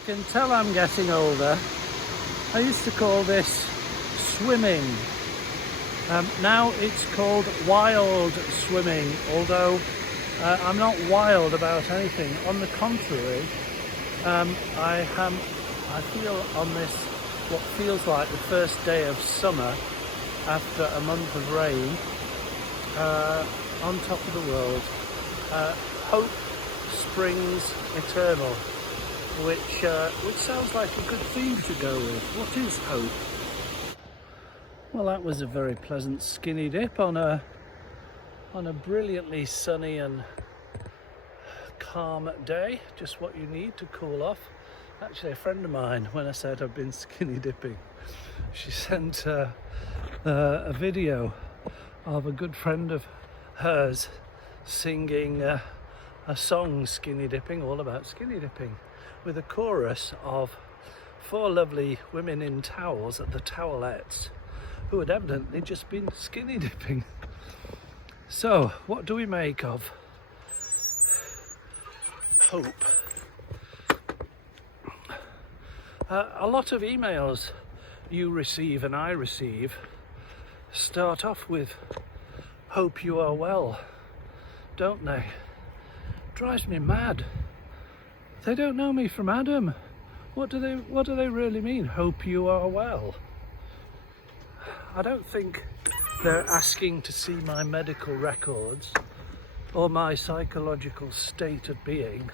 I can tell I'm getting older. I used to call this swimming. Now it's called wild swimming, although I'm not wild about anything. On the contrary, I feel on this, what feels like the first day of summer after a month of rain, on top of the world. Hope springs eternal, which sounds like a good theme to go with. What is hope? Well, that was a very pleasant skinny dip on a brilliantly sunny and calm day. Just what you need to cool off. Actually, a friend of mine, when I said I've been skinny dipping, she sent a video of a good friend of hers singing a song, Skinny Dipping, all about skinny dipping, with a chorus of 4 lovely women in towels at the towelettes who had evidently just been skinny dipping. So, what do we make of hope? A lot of emails you receive and I receive start off with "Hope you are well," don't they? Drives me mad. They don't know me from Adam. What do they really mean? Hope you are well. I don't think they're asking to see my medical records or my psychological state of being.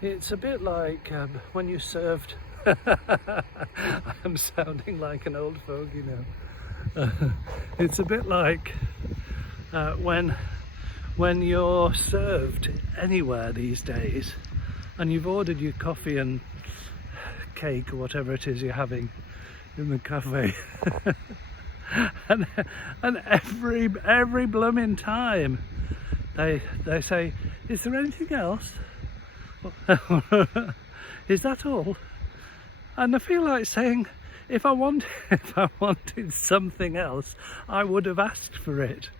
It's a bit like when you served I'm sounding like an old fogey now. It's a bit like when you're served anywhere these days and you've ordered your coffee and cake or whatever it is you're having in the cafe and every blooming time they say, "Is there anything else? Is that all?" And I feel like saying, if I wanted something else, I would have asked for it.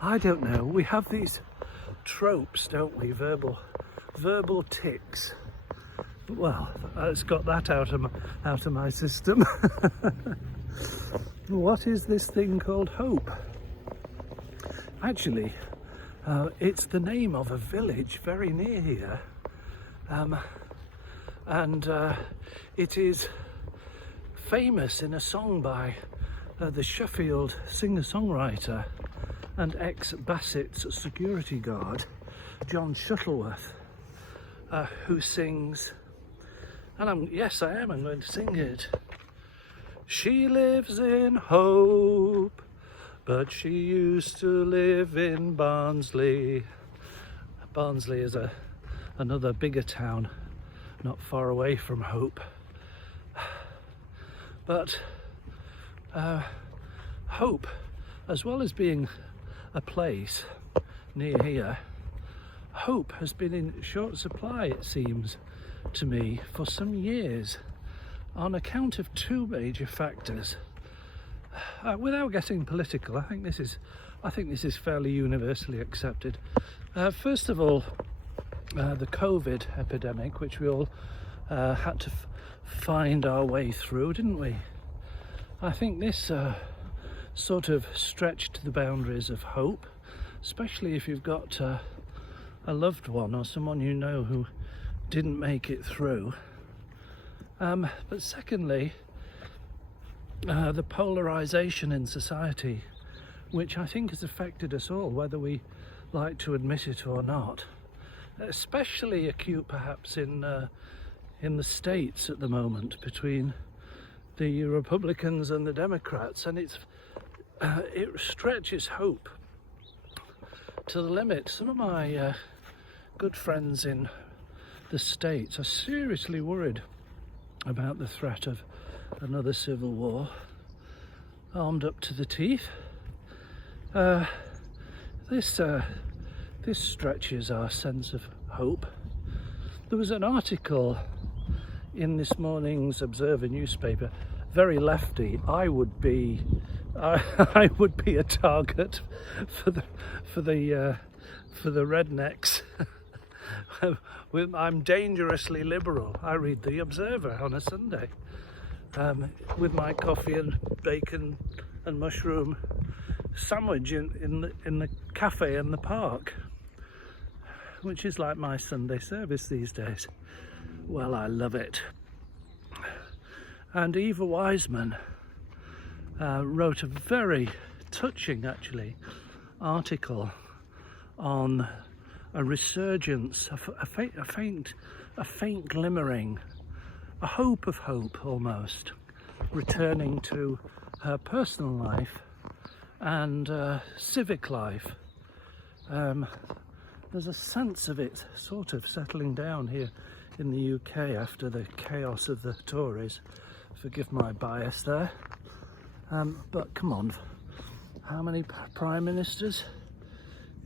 I don't know. We have these tropes, don't we? Verbal tics. Well, it's got that out of my system. What is this thing called hope? Actually, it's the name of a village very near here. And it is famous in a song by the Sheffield singer-songwriter and ex-Bassett's security guard, John Shuttleworth, who sings, and I'm going to sing it. She lives in Hope, but she used to live in Barnsley. Barnsley is another bigger town not far away from Hope. But Hope, as well as being a place near here, hope has been in short supply, it seems to me, for some years on account of 2 major factors. Without getting political, I think this is fairly universally accepted. First of all, the COVID epidemic, which we all had to find our way through, didn't we? I think this sort of stretched the boundaries of hope, especially if you've got a loved one or someone you know who didn't make it through. But secondly, the polarization in society, which I think has affected us all, whether we like to admit it or not. Especially acute perhaps in the States at the moment between the Republicans and the Democrats, and it stretches hope to the limit. Some of my good friends in the States are seriously worried about the threat of another civil war, armed up to the teeth. This stretches our sense of hope. There was an article in this morning's Observer newspaper, very lefty. I would be a target for the rednecks I'm dangerously liberal. I read The Observer on a Sunday with my coffee and bacon and mushroom sandwich in the cafe in the park, which is like my Sunday service these days. Well, I love it. And Eva Wiseman wrote a very touching, actually, article on a resurgence, a faint glimmering, a hope of hope almost, returning to her personal life and civic life. There's a sense of it sort of settling down here in the UK after the chaos of the Tories. Forgive my bias there. But come on, how many prime ministers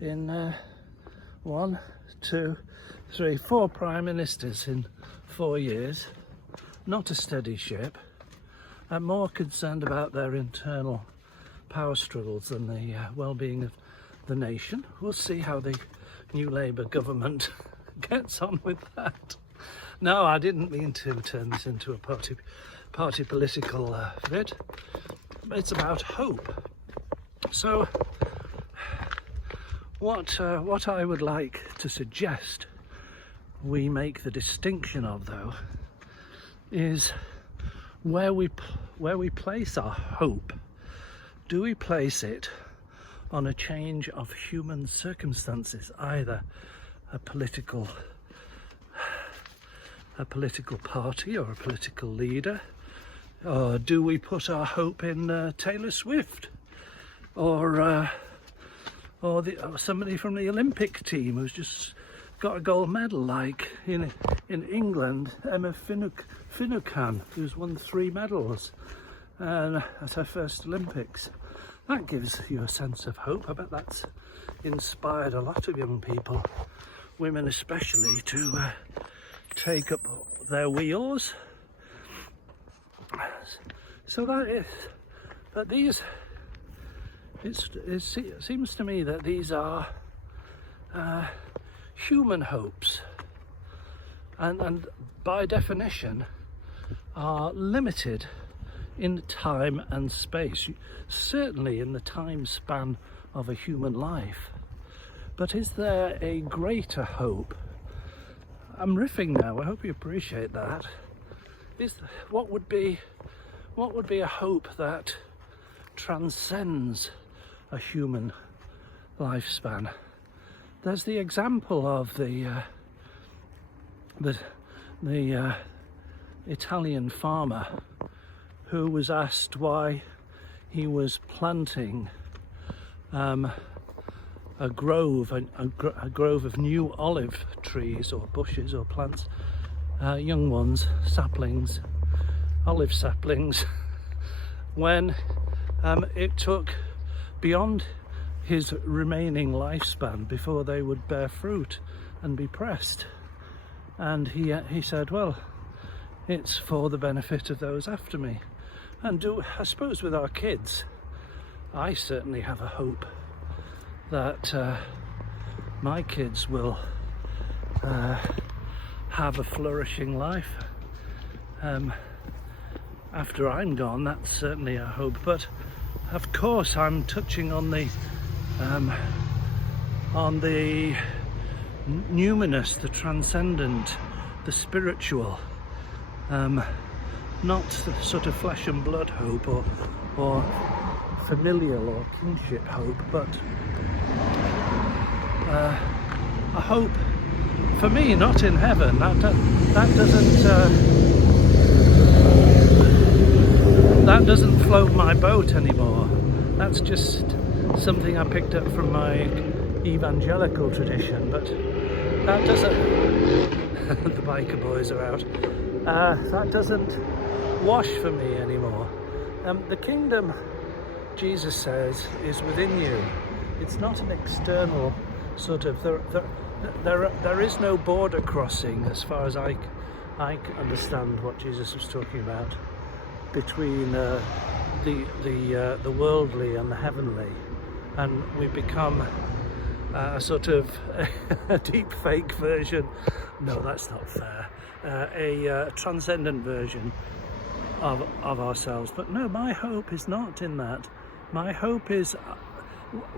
in 1, 2, 3, 4 prime ministers in 4 years? Not a steady ship. I'm more concerned about their internal power struggles than the well-being of the nation. We'll see how the new Labour government gets on with that. No, I didn't mean to turn this into a party political vid. It's about hope. So what I would like to suggest we make the distinction of, though, is where we place our hope. Do we place it on a change of human circumstances, either a political party or a political leader, or do we put our hope in Taylor Swift or somebody from the Olympic team who's just got a gold medal, like in England, Emma Finucane, who's won 3 medals at her first Olympics? That gives you a sense of hope. I bet that's inspired a lot of young people, women especially, to take up their wheels. So it seems to me that these are human hopes, and by definition are limited in time and space, certainly in the time span of a human life. But is there a greater hope? I'm riffing now, I hope you appreciate that. What would be a hope that transcends a human lifespan? There's the example of the Italian farmer who was asked why he was planting a grove of new olive trees or bushes or plants, young ones, saplings, olive saplings, when it took beyond his remaining lifespan before they would bear fruit and be pressed. And he said, well, it's for the benefit of those after me. And I suppose with our kids, I certainly have a hope that my kids will have a flourishing life after I'm gone. That's certainly a hope. But of course, I'm touching on the numinous, the transcendent, the spiritual, not the sort of flesh and blood hope or familial or kinship hope, but a hope for me not in heaven. That doesn't float my boat anymore. That's just something I picked up from my evangelical tradition, but that doesn't the biker boys are out. That doesn't wash for me anymore. The kingdom, Jesus says, is within you. It's not an external sort of, there is no border crossing, as far as I understand what Jesus was talking about, between the worldly and the heavenly, and we become a sort of a deep fake version. No, that's not fair. A transcendent version of ourselves. But no, my hope is not in that. My hope is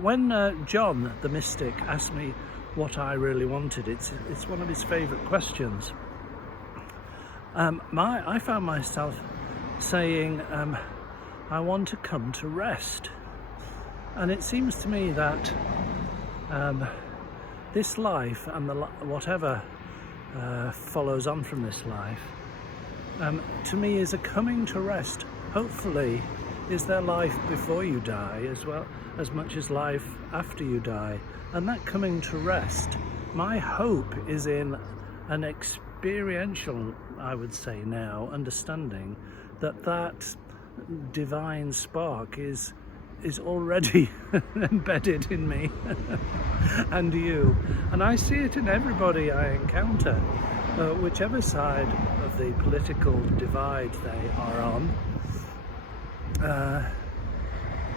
when John the mystic asked me what I really wanted. It's one of his favourite questions. I found myself saying, I want to come to rest. And it seems to me that this life and whatever follows on from this life, to me is a coming to rest. Hopefully, is there life before you die as well, as much as life after you die? And that coming to rest, my hope is in an experiential, I would say now, understanding that divine spark is already embedded in me and you, and I see it in everybody I encounter, whichever side of the political divide they are on,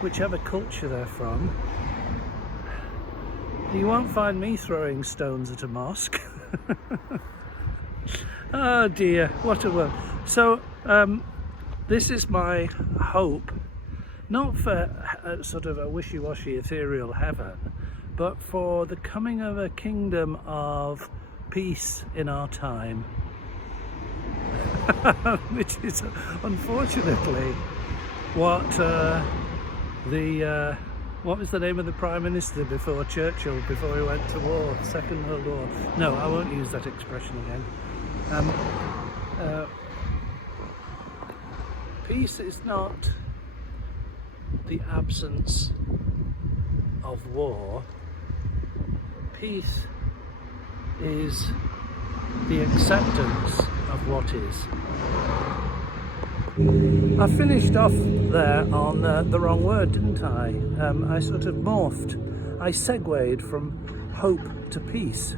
whichever culture they're from. You won't find me throwing stones at a mosque. Oh dear, what a world. So this is my hope, not for sort of a wishy-washy ethereal heaven, but for the coming of a kingdom of peace in our time. Which is unfortunately what what was the name of the Prime Minister before Churchill, before he went to war, Second World War? No, I won't use that expression again. Peace is not the absence of war. Peace is the acceptance of what is. I finished off there on the wrong word, didn't I? I sort of morphed. I segued from hope to peace.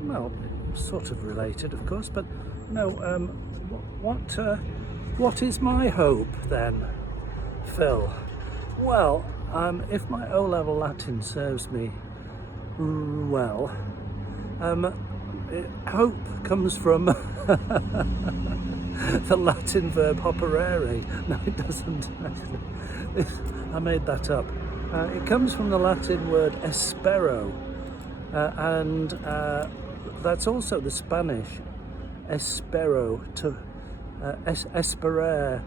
Well, sort of related, of course, but no. What is my hope then, Phil? Well, if my O-level Latin serves me well, hope comes from the Latin verb hoperere. No, it doesn't actually. I made that up. It comes from the Latin word espero, and that's also the Spanish espero, to esperar.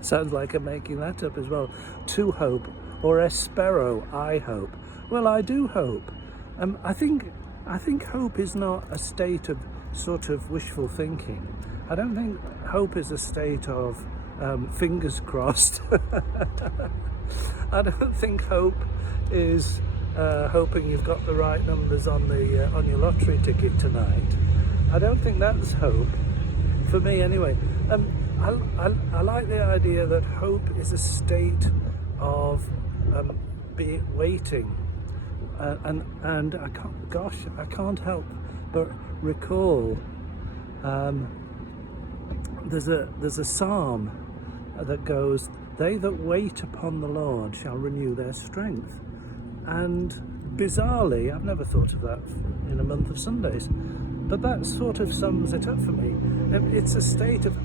Sounds like I'm making that up as well. To hope, or espero, I hope. Well, I do hope. I think hope is not a state of sort of wishful thinking. I don't think hope is a state of fingers crossed. I don't think hope is hoping you've got the right numbers on your lottery ticket tonight. I don't think that's hope, for me anyway. I like the idea that hope is a state of waiting, and I can't help but recall there's a psalm that goes, "They that wait upon the Lord shall renew their strength," and bizarrely, I've never thought of that in a month of Sundays, but that sort of sums it up for me. It's a state of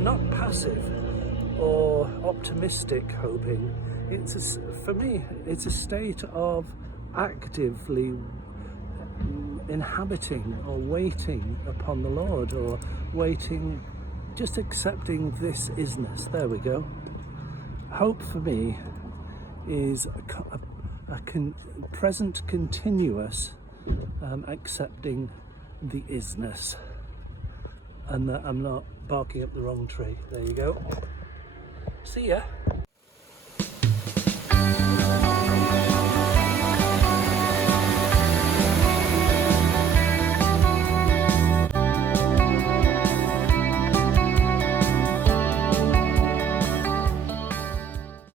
not passive or optimistic hoping. For me, it's a state of actively inhabiting or waiting upon the Lord, or waiting, just accepting this isness. There we go. Hope for me is a present continuous accepting the isness, and that I'm not barking up the wrong tree. There you go. See ya.